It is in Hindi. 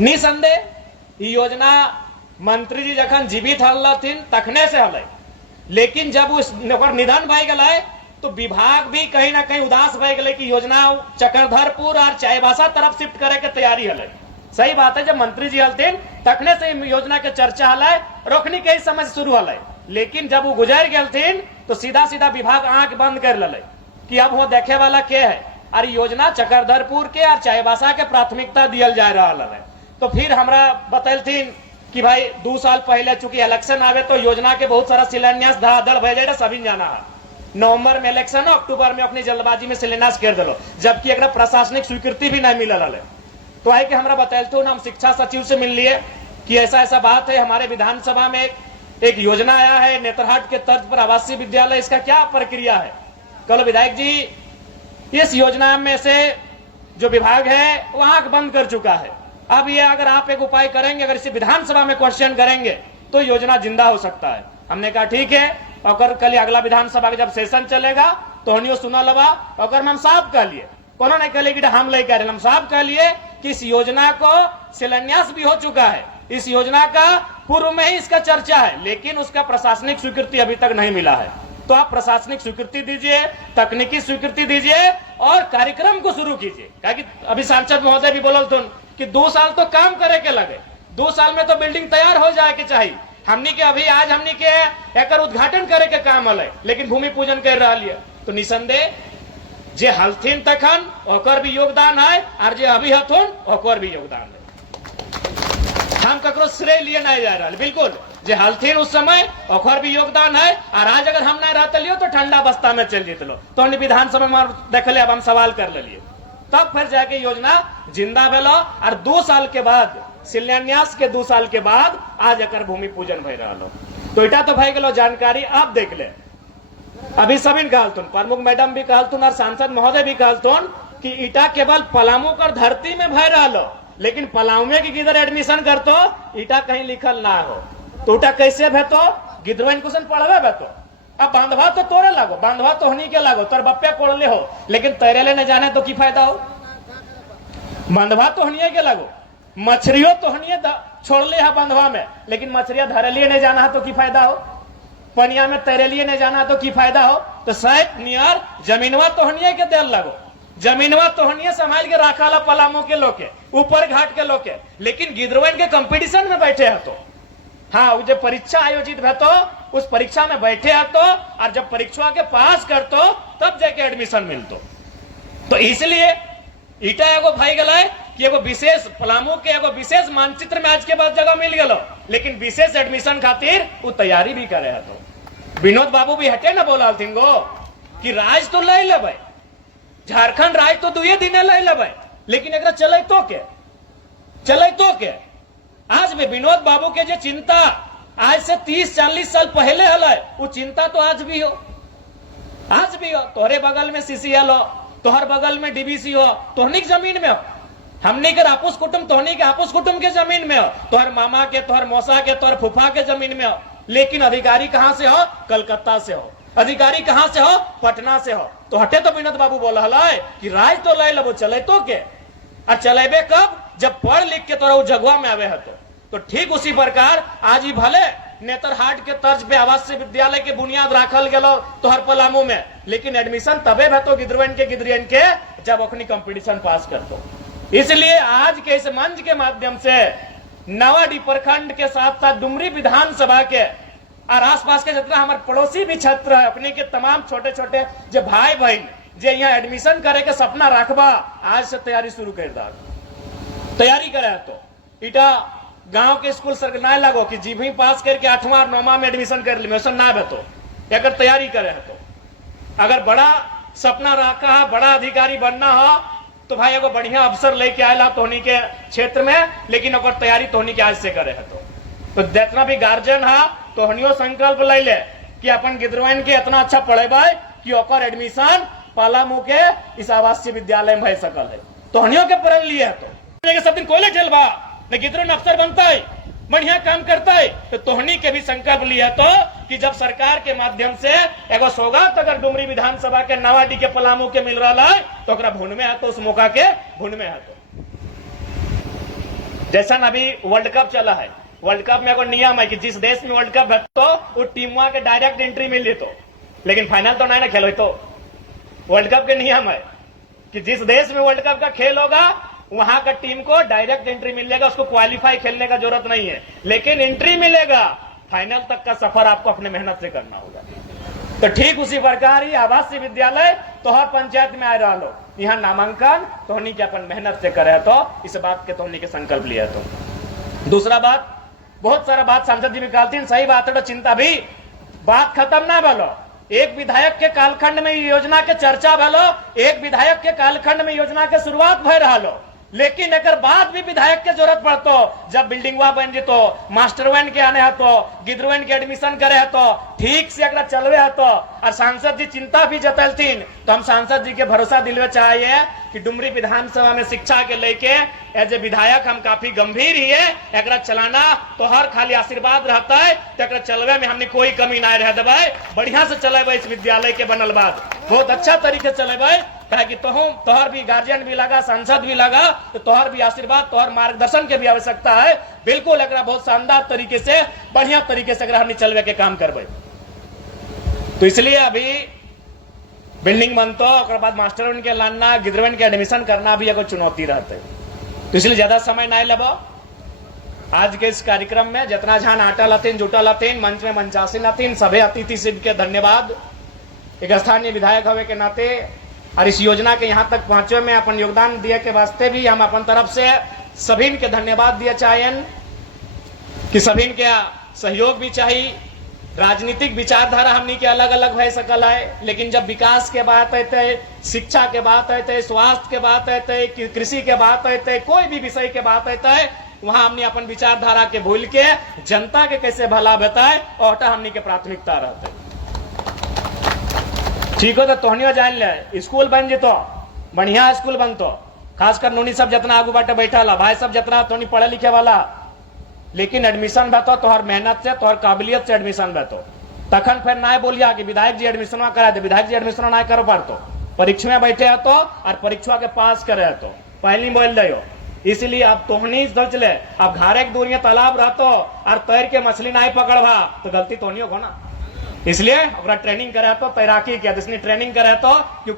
निसंदेह ई योजना मंत्री जी जखन जीवित हलथिन तखने से हल, लेकिन जब उस निधन भय गए तो विभाग भी कहीं ना कहीं उदास भय गए कि योजना चक्रधरपुर और चाईबासा तरफ शिफ्ट करे के तैयारी हल। सही बात है, जब मंत्री जी हलथिन तखने से योजना के चर्चा हल, रोकनी के समय से शुरू हल, लेकिन जब वो गुजर गए तो सीधा सीधा विभाग आंख बंद कर ले कि अब वो देखे वाला के है और योजना चक्रधरपुर के और चाईबासा के प्राथमिकता दियल जा रहा है। तो फिर हमरा बतलथिन कि भाई 2 साल पहले चूंकि इलेक्शन आवे तो योजना के बहुत सारा शिलान्यास धड़ाधड़ भय जाए, सभी जाना है। नवंबर में इलेक्शन, अक्टूबर में अपनी जल्दबाजी में शिलान्यास कर दिलो, जबकि एक प्रशासनिक स्वीकृति भी नहीं मिलल है। तो आई के हमरा बतलथुन, हम शिक्षा सचिव से मिल लिए कि ऐसा ऐसा बात है, हमारे विधानसभा में एक योजना आया है नेतरहाट के तर्ज पर आवासीय विद्यालय, इसका क्या प्रक्रिया है। कल विधायक जी इस योजना में से जो विभाग है वो आंख बंद कर चुका है। अब ये अगर आप एक उपाय करेंगे, अगर इसे विधानसभा में क्वेश्चन करेंगे तो योजना जिंदा हो सकता है। हमने कहा ठीक है, और कल अगला विधानसभा का जब सेशन चलेगा तो हनियो सुना लबा, और हम साफ कह लिए, कोनो नहीं कहले कि हम ले कह रहे, हम साफ कह लिए कि इस योजना को शिलान्यास भी हो चुका है, इस योजना का पूर्व में ही इसका चर्चा है, लेकिन उसका प्रशासनिक स्वीकृति अभी तक नहीं मिला है। तो आप प्रशासनिक स्वीकृति दीजिए, तकनीकी स्वीकृति दीजिए और कार्यक्रम को शुरू कीजिए। कि अभी सांसद महोदय भी बोलल थे कि 2 साल तो काम करे के लगे, 2 साल में तो बिल्डिंग तैयार हो जाए के चाहिए। हमनी के अभी आज हमनी के एकर उद्घाटन करे के काम हल, लेकिन भूमि पूजन कर रहा है। तो निसंदेह जे हलथिन तखन ओकर भी योगदान है और जे अभी हथुन ओकर भी योगदान है। हम ककरो श्रेय लिए नहीं जा रहा, बिल्कुल जे हलथिन उस समय ओकर भी योगदान है, और आज अगर हम नहीं रहते लियो तो ठंडा बस्ता में चल जीतलो। तो विधानसभा में देखले, अब हम सवाल कर लिए, तब फिर जाके योजना जिंदा भेलो, और 2 साल के बाद शिलान्यास के 2 साल के बाद आज एकर भूमि पूजन भय रहा। तो इटा तो भय गेलो जानकारी। आप देख ले, अभी सभी कहलतुन, प्रमुख मैडम भी कहलतुन और सांसद महोदय भी कहलतुन कि इटा केवल पलामू कर धरती में भय रहा, लेकिन पलामू में की किधर एडमिशन करतो इटा कहीं लिखल ना हो। तो इटा कैसे भेतो, गिद्रोइन क्वेश्चन पढ़वे भेतो। अब बांधवा तो तोरे लागो, बांधवा तो हनी के लागो, तोर बप्पे कोड़ले हो, लेकिन तैरेले न जाने तो की फायदा हो। बांधवा तो हनिए के लागो, मछलियों तो हनिए छोड़ले है बांधवा में, लेकिन मछलियां धरलिए नहीं जाना है तो की फायदा हो। पनिया में तैरेलिए नहीं जाना तो की फायदा हो। तो शायद नियर जमीनवा तो हनिए के देर लगो, जमीनवा तो हनिए संभाल के रखा पलामू के लोग के, ऊपर घाट के लोग के, लेकिन गिद्रोइन के कंपटीशन में बैठे है। तो हाँ, वो जब परीक्षा आयोजित है तो उस परीक्षा में बैठे है तो, और जब परीक्षा के पास कर तो तब जाके एडमिशन मिलतो। तो इसलिए इटा एगो भाई गला कि एगो विशेष पलामू के एगो विशेष मानचित्र में आज के बाद जगह मिल गलो, लेकिन विशेष एडमिशन खातिर वो तैयारी भी करे है। तो विनोद बाबू भी हटे ना बोला थिंगो कि राज तो ले लेबै, झारखंड राज तो 2 दिन ले लेबै, लेकिन एकरा चले तो के आज भी विनोद बाबू के जो चिंता आज से 30-40 साल पहले हल, वो चिंता तो आज भी हो, आज भी हो। तोहरे बगल में सीसीएल हो, तोहर बगल में डीबीसी हो, तोहनी की जमीन में हो, हमनी के आपूस कुटुंब तोहनी के आपूस कुटुंब के जमीन में हो, तोहर मामा के, तोहर मौसा के, तोहर फूफा के जमीन में हो, लेकिन अधिकारी कहां से हो, कलकत्ता से हो, अधिकारी कहां से हो, पटना से हो। तो हटे तो विनोद बाबू बोला हल कि राज तो ले लो, चले तो के, और चलेबे कब, जब पढ़ लिख के तोरा जगवा में आवे है। तो ठीक उसी प्रकार आज ही भले नेतरहाट के तर्ज पे आवासीय विद्यालय के बुनियाद राखल गेलो तोहर पलामू में, लेकिन एडमिशन तबे भेतो गिद्रोइन के जब अपनी कंपटीशन पास करतो। इसलिए आज के इस मंच के माध्यम से नवाडी प्रखंड के साथ साथ डुमरी विधानसभा के और आसपास के जितना हमारे पड़ोसी भी क्षेत्र है, अपने के तमाम छोटे छोटे जो भाई बहन जो यहाँ एडमिशन करे के सपना रखबा, आज से तैयारी शुरू कर दा, तैयारी करे। तो इटा गांव के स्कूल सर ना लगो कि जीवी पास करके 8वां और 9वां में एडमिशन कर ली, वैसा ना बेतो, अगर तैयारी करे है। तो अगर बड़ा सपना रखा है, बड़ा अधिकारी बनना हो, तो भाई एगो बढ़िया अफसर लेके आयला तोहनी के क्षेत्र में, लेकिन अगर तैयारी तोहनी के आज से करे है। तो जितना भी गार्जियन है तोहनियो संकल्प ले ले कि अपन गिद्रोइन के इतना अच्छा पढ़ेबे कि ओकर एडमिशन पलामू के इस आवासीय विद्यालय में भय सकल है। तोहनियो के प्रण लिए है। तो सब दिन कोयले चलबा न गिद्रोइन अफसर बनता है, बढ़िया काम करता है। तो तोहनी के भी संकल्प लिया तो कि जब सरकार के माध्यम से एगो सौगात अगर डुमरी विधानसभा के नवाडी के पलामू के मिल रहा है तो भुन में है, तो उस मौका के भुन में है। तो जैसा अभी वर्ल्ड कप चला है, वर्ल्ड कप में एगो नियम है कि जिस देश में वर्ल्ड कप है तो वो टीमवा के डायरेक्ट एंट्री मिल जेतो, लेकिन फाइनल तो नहीं ना खेलो। तो वर्ल्ड कप के नियम है कि जिस देश में वर्ल्ड कप का खेल होगा वहां का टीम को डायरेक्ट एंट्री मिल जाएगा, उसको क्वालिफाई खेलने का जरूरत नहीं है, लेकिन एंट्री मिलेगा। फाइनल तक का सफर आपको अपने मेहनत से करना होगा। तो ठीक उसी प्रकार ही आवासीय विद्यालय तोहर पंचायत में आ रहा लो, यहाँ नामांकन तोहनी के अपन मेहनत से करे तो इस बात के तोहनी के संकल्प लिया। तो दूसरा बात, बहुत सारा बात सांसद जी निकालती, सही बात है, तो चिंता भी बात खत्म ना बोलो। एक विधायक के कालखंड में योजना के चर्चा भलो, एक विधायक के कालखंड में योजना के शुरुआत भय रहा लो, लेकिन एक बाद भी विधायक के जरूरत पड़तो, जब बिल्डिंग बन जेतो, मास्टर वन के आने हतो, गिद्रवन के एडमिशन करे हतो, ठीक से अगर चलवे हतो, और सांसद जी चिंता भी जतलतीन, तो हम सांसद जी के भरोसा दिलवे चाहिए कि डुमरी विधानसभा में शिक्षा के लेके एज ए विधायक हम काफी गंभीर ही है, एक चलाना तो हर खाली आशीर्वाद रहता है, तो एक चलवे में हमने कोई कमी ना रह देवे, बढ़िया से चलेबे। इस विद्यालय के बनल बाद बहुत अच्छा तरीके से चलेबे, कि तोहर भी गार्जियन भी लगा, सांसद भी लगा, तो तोहर भी आशीर्वाद, तोहर मार्गदर्शन के भी आवश्यकता है। बिल्कुल एक बहुत शानदार तरीके से, बढ़िया तरीके से अगर हम चलवे के काम करबे, तो इसलिए अभी बिल्डिंग बनतो, और बाद मास्टर के लाना, गिद्रवन के एडमिशन करना भी एगो चुनौती रहते, तो इसलिए ज्यादा समय नहीं लेबो। आज के इस कार्यक्रम में जितना जहां अटल हथिन, जुटल हथिन, मंच में मंचासीन हथिन, सभी अतिथि सिद्ध के धन्यवाद। एक स्थानीय विधायक होवे के नाते और इस योजना के यहाँ तक पहुंचे में अपन योगदान दिए के वास्ते भी हम अपन तरफ से सभी के धन्यवाद दिए चाहिए कि सभी के सहयोग भी चाहिए। राजनीतिक विचारधारा हमनी के अलग अलग भय सकल है, लेकिन जब विकास के बात आते, शिक्षा के बात आते, स्वास्थ्य के बात आते, कृषि के बात आते, कोई भी विषय के बात आते, वहां हमने अपन विचारधारा के भूल के जनता के कैसे भला बताए और हमनी के प्राथमिकता रहते। ठीक हो तो तोहनियो जान ले, स्कूल बन जेतो, बढ़िया स्कूल बनतो, खासकर नोनी सब जितना आगू बाटे बैठा ला, भाई सब जितना तोनी पढ़े लिखे वाला, लेकिन एडमिशन बतो तोहर मेहनत से, तोहर काबिलियत से एडमिशन बतो, तखन फिर ना बोलिया कि विधायक जी एडमिशन करा दे, विधायक जी एडमिशन ना कर पारतो, परीक्षा में बैठे तो और परीक्षा के पास करे तो पहली बोल दो। इसलिए अब तोहनी सोच ले, अब घारे के दूरिया तालाब रहतो और तैर के मछली ना पकड़वा तो गलती तोहनी हो ना, इसलिए ट्रेनिंग करे तो तैराकी किया, जिसने ट्रेनिंग करे तो क्यों